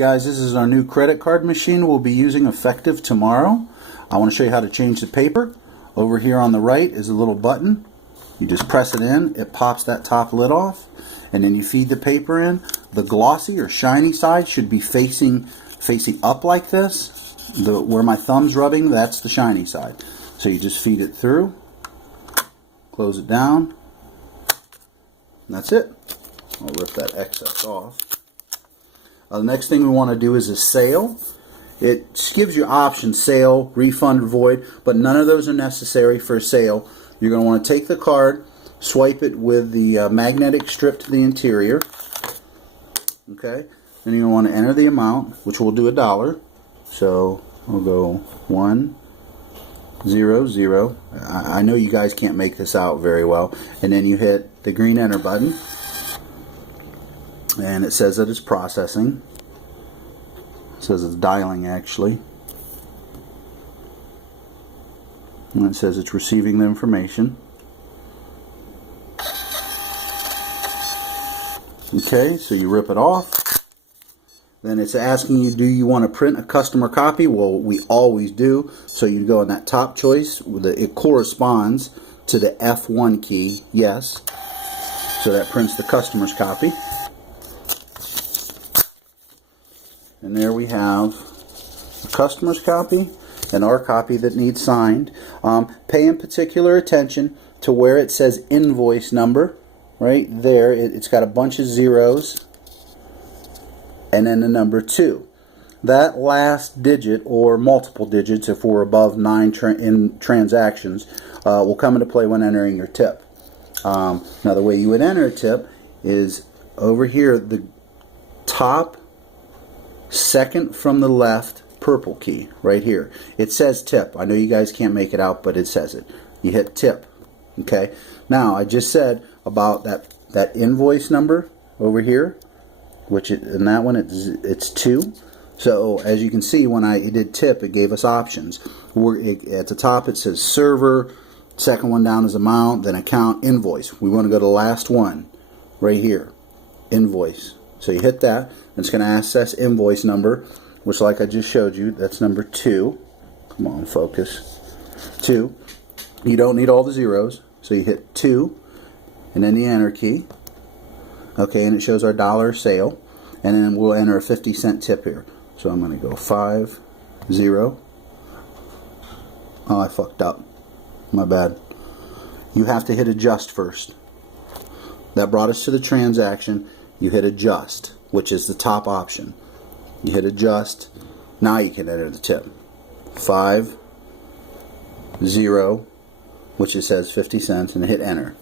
Guys, this is our new credit card machine we'll be using effective tomorrow. I want to show you how to change the paper. Over here on the right is a little button. You just press it in, it pops that top lid off, and then you feed the paper in. The glossy or shiny side should be facing up like this. Where my thumb's rubbing, that's the shiny side. So you just feed it through, close it down, and that's it. I'll rip that excess off. The next thing we want to do is a sale. It gives you options, sale, refund, void, but none of those are necessary for a sale. You're going to want to take the card, swipe it with the magnetic strip to the interior. Okay, then you're going to want to enter the amount, which we'll do $1. So we'll go 100. I know you guys can't make this out very well. And then you hit the green enter button. And it says that it's processing. It says it's dialing actually. And it says it's receiving the information. Okay, so you rip it off. Then it's asking you, do you want to print a customer copy? Well, we always do. So you go in that top choice. It corresponds to the F1 key, yes. So that prints the customer's copy. And there we have the customer's copy and our copy that needs signed. Pay in particular attention to where it says invoice number. Right there, it's got a bunch of zeros and then the number 2. That last digit, or multiple digits if we're above 9 transactions, will come into play when entering your tip. Now the way you would enter a tip is over here, the top second from the left purple key right here. It says tip. I know you guys can't make it out, but it says it. You hit tip. Okay. Now I just said about that invoice number over here, which in that one it's 2. So as you can see, when I did tip, it gave us options. At the top it says server, second one down is amount, then account, invoice. We want to go to the last one right here, invoice. So you hit that, and it's going to access invoice number, which like I just showed you, that's number 2. Come on, focus. 2. You don't need all the zeros, so you hit 2 and then the enter key. Okay, and it shows our $1 sale, and then we'll enter a 50-cent tip here. So I'm going to go 50. Oh, I fucked up. My bad. You have to hit adjust first. That brought us to the transaction. You hit adjust, which is the top option. You hit adjust. Now you can enter the tip. 50, which it says 50 cents, and hit enter.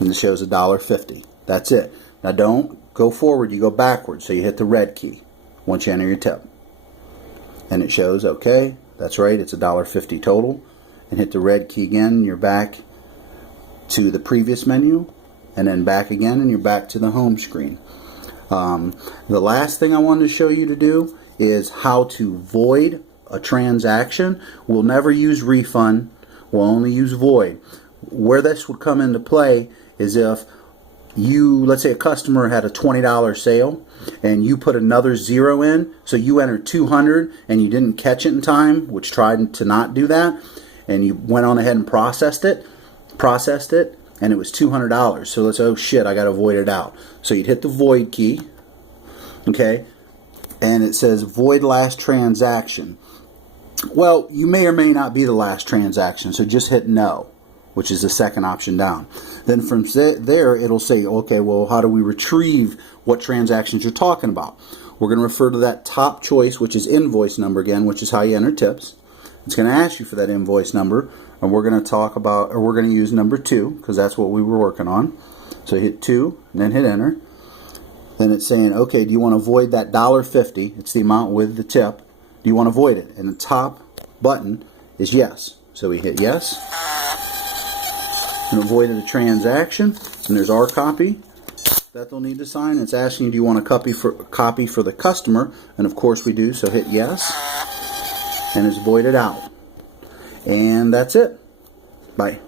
And it shows $1.50. That's it. Now don't go forward, you go backwards. So you hit the red key once you enter your tip. And it shows, okay, that's right, it's $1.50 total. And hit the red key again, and you're back to the previous menu. And then back again, and you're back to the home screen. The last thing I wanted to show you to do is how to void a transaction. We'll never use refund. We'll only use void. Where this would come into play is if you, let's say a customer had a $20 sale and you put another 0 in, so you entered 200 and you didn't catch it in time, which tried to not do that, and you went on ahead and processed it, and it was $200. So let's say, oh shit, I got to void it out. So you'd hit the void key, okay, and it says void last transaction. Well, you may or may not be the last transaction, so just hit no, which is the second option down. Then from there, it'll say, okay, well, how do we retrieve what transactions you're talking about? We're going to refer to that top choice, which is invoice number again, which is how you enter tips. It's going to ask you for that invoice number, and we're going to talk about, or we're going to use number 2, because that's what we were working on. So hit 2, and then hit enter. Then it's saying, okay, do you want to void that $1.50? It's the amount with the tip. Do you want to void it? And the top button is yes. So we hit yes. And avoided a transaction. And there's our copy that they'll need to sign. It's asking you, do you want a copy for the customer? And of course we do. So hit yes. And it's voided out. And that's it. Bye.